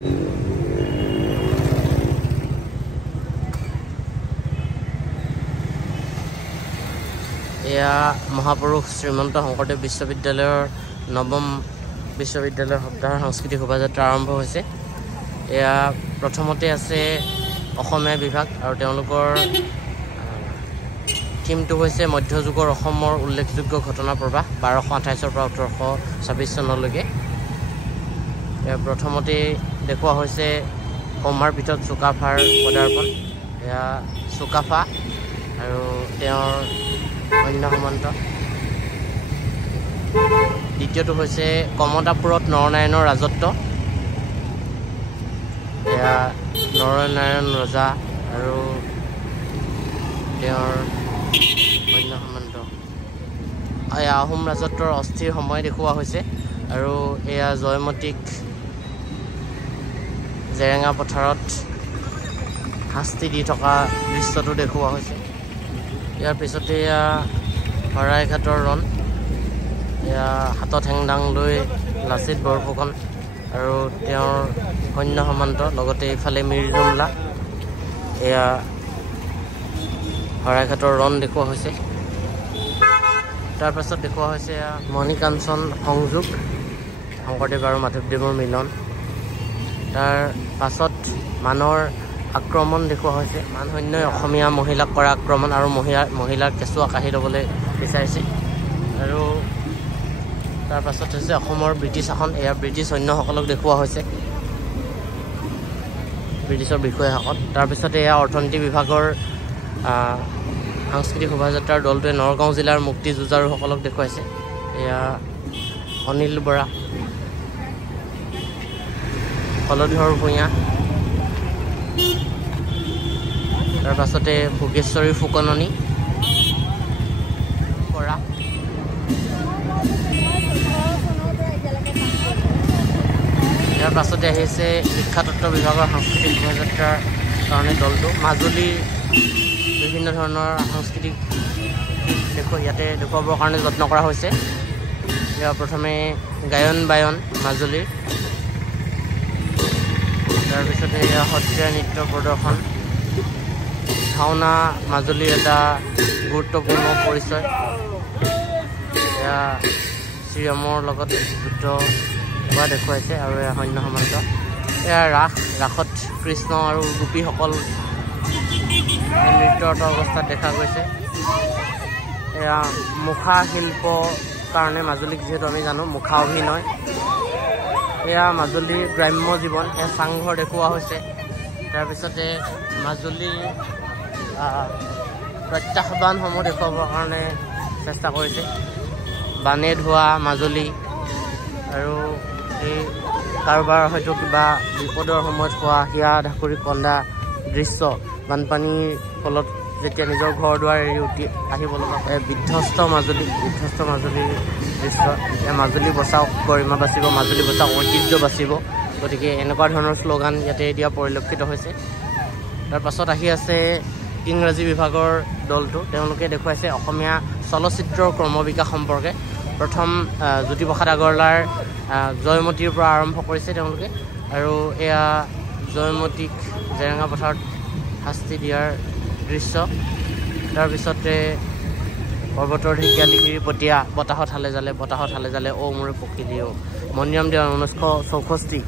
এয়া মহাপুৰুষ শ্ৰীমন্ত শংকৰদেৱ বিশ্ববিদ্যালয়ৰ নৱম বিশ্ববিদ্যালয় সপ্তাহৰ সাংস্কৃতিক শোভাযাত্ৰা আৰম্ভ হৈছে। এয়া প্ৰথমতে আছে অসমীয়া বিভাগ আৰু তেওঁলোকৰ থিমটো হৈছে মধ্যযুগৰ অসমৰ উল্লেখযোগ্য ঘটনা প্ৰবাহ 1228 পৰা 1826 চনলৈকে। প্ৰথমতে দেখুওৱা হৈছে কমাৰ পিছত চুকাফাৰ পদাৰ্পণ। এয়া চুকাফা আৰু তেওঁৰ অন্য সমান্ত। দ্বিতীয়টো হৈছে কমতাপুৰত নৰনাৰায়ণৰ ৰাজত্ব। এয়া নৰনাৰায়ণ ৰজা আৰু তেওঁৰ অন্য সমান্ত। এয়া আহোম ৰাজত্বৰ অস্থিৰ সময় দেখুওৱা হৈছে আৰু এয়া জয়মতীক জেৰেঙা পথাৰত শাস্তি দি থকা দৃশ্যটো দেখুওৱা হৈছে। ইয়াৰ পিছতে এয়া শৰাইঘাটৰ ৰণ। এয়া হাতত হেংদাং লৈ লাচিত বৰফুকন আৰু তেওঁৰ সৈন্য সমান্ত, লগতে ইফালে মীৰ জুমলা। এয়া শৰাইঘাটৰ ৰণ দেখুওৱা হৈছে। তাৰ পাছত দেখুওৱা হৈছে এয়া মণিকাঞ্চন সংযোগ, শংকৰদেৱ আৰু মাধৱদেৱৰ মিলন। তাৰ পাছত মানৰ আক্ৰমণ দেখুওৱা হৈছে। মান সৈন্যই অসমীয়া মহিলাক কৰা আক্ৰমণ আৰু মহিলাৰ কেঁচুৱা কাঢ়ি ল'বলৈ বিচাৰিছে। আৰু তাৰ পাছত হৈছে অসমৰ ব্ৰিটিছ শাসন। এয়া ব্ৰিটিছ সৈন্যসকলক দেখুওৱা হৈছে, ব্ৰিটিছৰ বিষয়াসকল। তাৰপিছতে এয়া অৰ্থনীতি বিভাগৰ সাংস্কৃতিক শোভাযাত্ৰাৰ দলটোৱে নগাঁও জিলাৰ মুক্তি যুঁজাৰুসকলক দেখুৱাইছে। এয়া অনিল বৰা, হলধৰ ভূঞা, তাৰ পাছতে ভোগেশ্বৰী ফুকননি কৰা। ইয়াৰ পাছতে আহিছে শিক্ষাতত্ত্ব বিভাগৰ সাংস্কৃতিক শোভাযাত্ৰাৰ কাৰণে দলটো মাজুলীৰ বিভিন্ন ধৰণৰ সাংস্কৃতিক ইয়াতে দেখুৱাবৰ কাৰণে যত্ন কৰা হৈছে। ইয়াৰ প্ৰথমে গায়ন বায়ন মাজুলীৰ, তাৰপিছতে এয়া সত্ৰীয়া নৃত্য প্ৰদৰ্শন। ভাওনা মাজুলীৰ এটা গুৰুত্বপূৰ্ণ পৰিচয়। এয়া শ্ৰীৰামৰ লগত যুদ্ধ হোৱা দেখুৱাইছে আৰু এয়া সৈন্য সমান্ত। এয়া ৰাসত কৃষ্ণ আৰু গোপীসকল নৃত্যৰত অৱস্থাত দেখা গৈছে। এয়া মুখা শিল্প কাৰণে মাজুলীক যিহেতু আমি জানো, মুখা অভিনয়। এয়া মাজুলীৰ গ্ৰাম্য জীৱন, এয়া চাংঘৰ দেখুওৱা হৈছে। তাৰপিছতে মাজুলীৰ প্ৰত্যাহ্বানসমূহ দেখুৱাবৰ কাৰণে চেষ্টা কৰিছে। বানে ধোৱা মাজুলী আৰু এই কাৰোবাৰ হয়তো কিবা বিপদৰ সময়ত হোৱা হিয়া ধাকুৰি কন্দা দৃশ্য, বানপানীৰ ফলত যেতিয়া নিজৰ ঘৰ দুৱাৰ এৰি উঠি আহিব লগা বিধ্বস্ত মাজুলীৰ দৃশ্য। মাজুলী বচাওক, গৰিমা বাচিব, মাজুলী বচাওক, ঐতিহ্য বাচিব। গতিকে এনেকুৱা ধৰণৰ শ্লোগান ইয়াতে এতিয়া পৰিলক্ষিত হৈছে। তাৰ পাছত আহি আছে ইংৰাজী বিভাগৰ দলটো। তেওঁলোকে দেখুৱাইছে অসমীয়া চলচ্চিত্ৰৰ ক্ৰমবিকাশ সম্পৰ্কে। প্ৰথম জ্যোতিপ্ৰসাদ আগৰৱালাৰ জয়মতীৰ পৰা আৰম্ভ কৰিছে তেওঁলোকে, আৰু এয়া জয়মতীক জেৰেঙা পথাৰত শাস্তি দিয়াৰ দৃশ্য। তাৰপিছতে পৰ্বতৰ ঢেকীয়া লিগিৰি পতীয়া, বতাহত হালে জালে অ মোৰে পখিলী অ, মণিৰাম দেৱান 1964।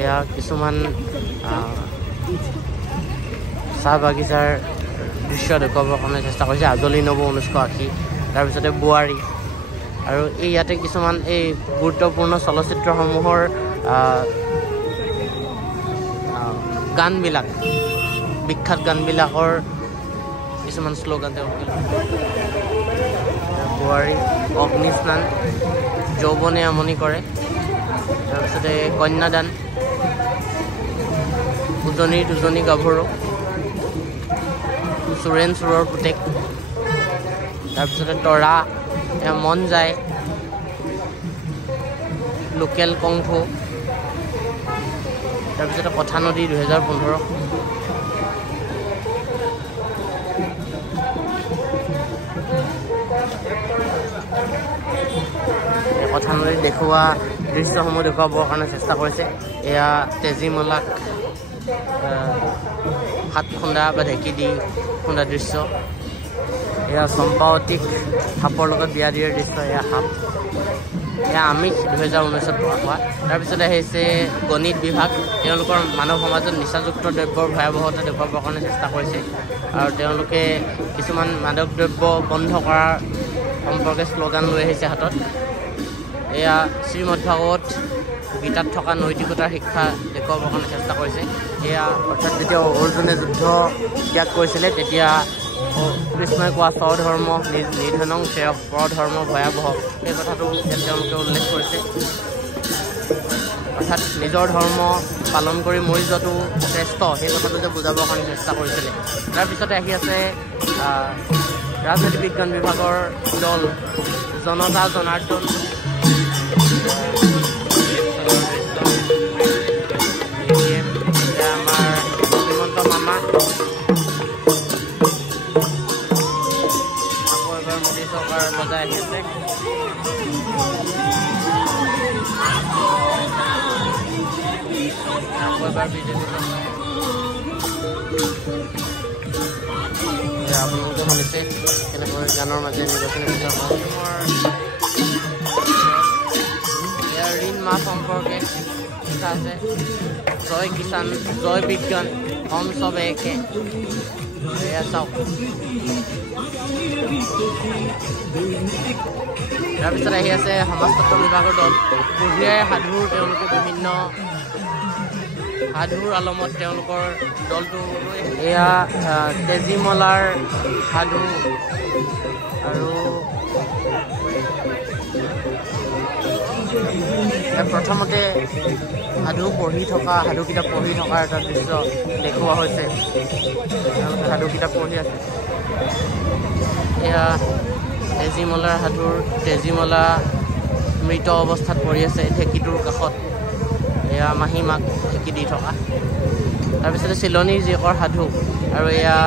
এয়া কিছুমান চাহ বাগিচাৰ দৃশ্য দেখুৱাবৰ কাৰণে চেষ্টা কৰিছে। আজলি নব 1980। তাৰপিছতে বোৱাৰী। আৰু এই ইয়াতে কিছুমান এই গুৰুত্বপূৰ্ণ চলচ্চিত্ৰসমূহৰ গানবিলাক, বিখ্যাত গানবিলাকৰ কিছুমান শ্লোগান তেওঁলোকে। বোৱাৰী, অগ্নিস্নান, যৌৱনে আমনি কৰে, তাৰপিছতে কন্যাদান, উজনিৰ দুজনী গাভৰু, চোৰেণ চোৰৰ পুতেক, তাৰপিছতে তৰা, মন যায়, লোকেল কংফু, তাৰপিছতে কথা নদী 2015। কথা নদীত দেখুওৱা দৃশ্যসমূহ দেখুৱাবৰ কাৰণে চেষ্টা কৰিছে। এয়া তেজীমলাক হাত খুন্দা বা ঢেঁকী দি খুন্দা দৃশ্য। এয়া চম্পাৱতীক সাপৰ লগত বিয়া দিয়াৰ দৃশ্য। এয়া সাপ, এয়া আমিষ 2019 প্ৰকাশ হোৱা। তাৰপিছতে আহিছে গণিত বিভাগ। তেওঁলোকৰ মানৱ সমাজত নিচাযুক্ত দ্ৰব্যৰ ভয়াৱহতা দেখুৱাবৰ কাৰণে চেষ্টা কৰিছে আৰু তেওঁলোকে কিছুমান মাদক দ্ৰব্য বন্ধ কৰাৰ সম্পৰ্কে শ্লোগান লৈ আহিছে হাতত। এয়া শ্ৰীমদ্ভাগৱত গীতাত থকা নৈতিকতাৰ শিক্ষা দেখুৱাবৰ কাৰণে চেষ্টা কৰিছে। এয়া অৰ্থাৎ যেতিয়া অৰ্জুনে যুদ্ধ ত্যাগ কৰিছিলে তেতিয়া কৃষ্ণই কোৱা স্বধৰ্ম নিধনং শ্ৰেয় পৰধৰ্ম ভয়াৱহ, এই কথাটো তেওঁলোকে উল্লেখ কৰিছে। অৰ্থাৎ নিজৰ ধৰ্ম পালন কৰি মৰি যোৱাটো শ্ৰেষ্ঠ, সেই কথাটো যে বুজাবৰ কাৰণে চেষ্টা কৰিছিলে। তাৰপিছতে আহি আছে ৰাজনীতি বিজ্ঞান বিভাগৰ দল জনতা জনাৰ্দন। আমাৰ শ্ৰীমন্ত মামা আকৌ এবাৰ মোদী চৰকাৰ বজাই আহি আছে। আকৌ এবাৰ বিজেপি আপোনালোকে শুনিছে কেনেকৈ গানৰ মাজে নিৰ্বাচনী ইয়াৰ ঋণ মাহ সম্পৰ্কে লিখা আছে। জয় কিষাণ জয় বিজ্ঞান হম চব একে। এয়া চাওক। তাৰপিছত আহি আছে সমাজতত্ব বিভাগৰ দল। বুঢ়ীআই সাধুৰ তেওঁলোকে বিভিন্ন সাধুৰ আলমত তেওঁলোকৰ দলটো। এয়া তেজীমলাৰ সাধু আৰু প্ৰথমতে সাধু কিতাপ পঢ়ি থকাৰ এটা দৃশ্য দেখুওৱা হৈছে। তেওঁলোকে সাধু কিতাপ পঢ়ি আছে। এয়া তেজীমলাৰ সাধুৰ তেজীমলা মৃত অৱস্থাত পৰি আছে ঢেঁকীটোৰ কাষত। এয়া মাহীমাক ঢেঁকী দি থকা। তাৰপিছতে চিলনীৰ জীয়েকৰ সাধু আৰু এয়া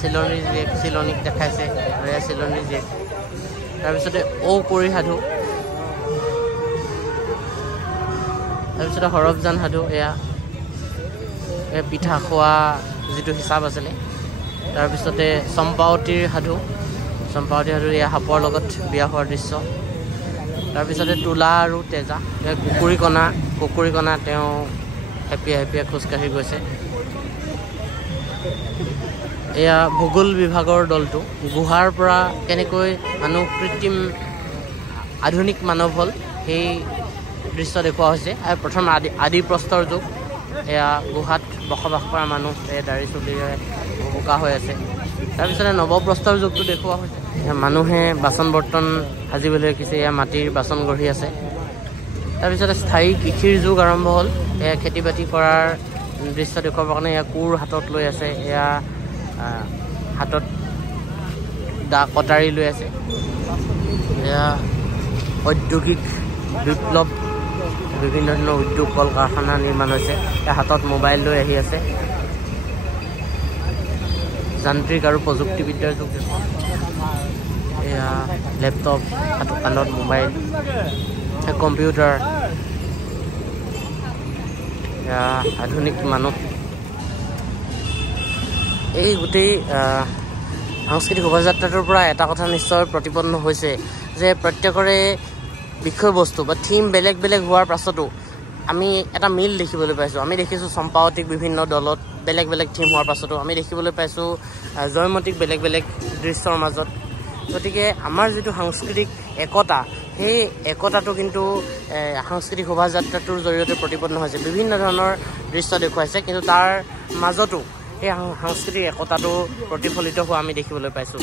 চিলনীৰ জীয়েক চিলনীক দেখাইছে আৰু এয়া চিলনীৰ জীয়েক। তাৰপিছতে ঔকুৰিৰ সাধু। তাৰপিছতে সৰবজান সাধু। এয়া পিঠা খোৱা যিটো হিচাপ আছিলে। তাৰপিছতে চম্পাৱতীৰ সাধু। এয়া সাপৰ লগত বিয়া হোৱাৰ দৃশ্য। তাৰপিছতে তোলা আৰু তেজা। কুকুৰীকণা তেওঁ হেপিয়াই খোজকাঢ়ি গৈছে। এয়া ভূগোল বিভাগৰ দলটো গুহাৰ পৰা কেনেকৈ মানুহ কৃত্ৰিম আধুনিক মানৱ হ'ল সেই দৃশ্য দেখুওৱা হৈছে। আৰু প্ৰথম আদি প্ৰস্তৰ যুগ। এয়া গুহাত বসবাস কৰা মানুহ দাড়ি চুলিৰে বোকা হৈ আছে। তাৰপিছতে নৱপ্ৰস্তৰ যুগটো দেখুওৱা হৈছে। মানুহে বাচন বৰ্তন সাজিবলৈ ৰাখিছে। এয়া মাটিৰ বাচন গঢ়ি আছে। তাৰপিছতে স্থায়ী কৃষিৰ যুগ আৰম্ভ হ'ল। এয়া খেতি বাতি কৰাৰ দৃশ্য দেখুৱাবৰ কাৰণে এয়া কোৰ হাতত লৈ আছে। এয়া হাতত দা কটাৰী লৈ আছে। এয়া ঔদ্যোগিক বিপ্লৱ, বিভিন্ন ধৰণৰ উদ্যোগ কল কাৰখানা নিৰ্মাণ হৈছে। এয়া হাতত মোবাইল লৈ আহি আছে। যান্ত্ৰিক আৰু প্ৰযুক্তিবিদ্যাৰ যুগ। এয়া লেপটপ, কাণত মোবাইল, কম্পিউটাৰ। এয়া আধুনিক মানুহ। এই গোটেই সাংস্কৃতিক শোভাযাত্ৰাটোৰ পৰা এটা কথা নিশ্চয় প্ৰতিপন্ন হৈছে যে প্ৰত্যেকৰে বিষয়বস্তু বা থিম বেলেগ বেলেগ হোৱাৰ পাছতো আমি এটা মিল দেখিবলৈ পাইছোঁ। আমি দেখিছোঁ চম্পাৱতীক বিভিন্ন দলত বেলেগ বেলেগ থিম হোৱাৰ পাছতো আমি দেখিবলৈ পাইছোঁ জয়মতীক বেলেগ বেলেগ দৃশ্যৰ মাজত। গতিকে আমাৰ যিটো সাংস্কৃতিক একতা, সেই একতাটো কিন্তু সাংস্কৃতিক শোভাযাত্ৰাটোৰ জৰিয়তে প্ৰতিপন্ন হৈছে। বিভিন্ন ধৰণৰ দৃশ্য দেখুৱাইছে, কিন্তু তাৰ মাজতো এই সাংস্কৃতিক একতাটো প্ৰতিফলিত হোৱা আমি দেখিবলৈ পাইছোঁ।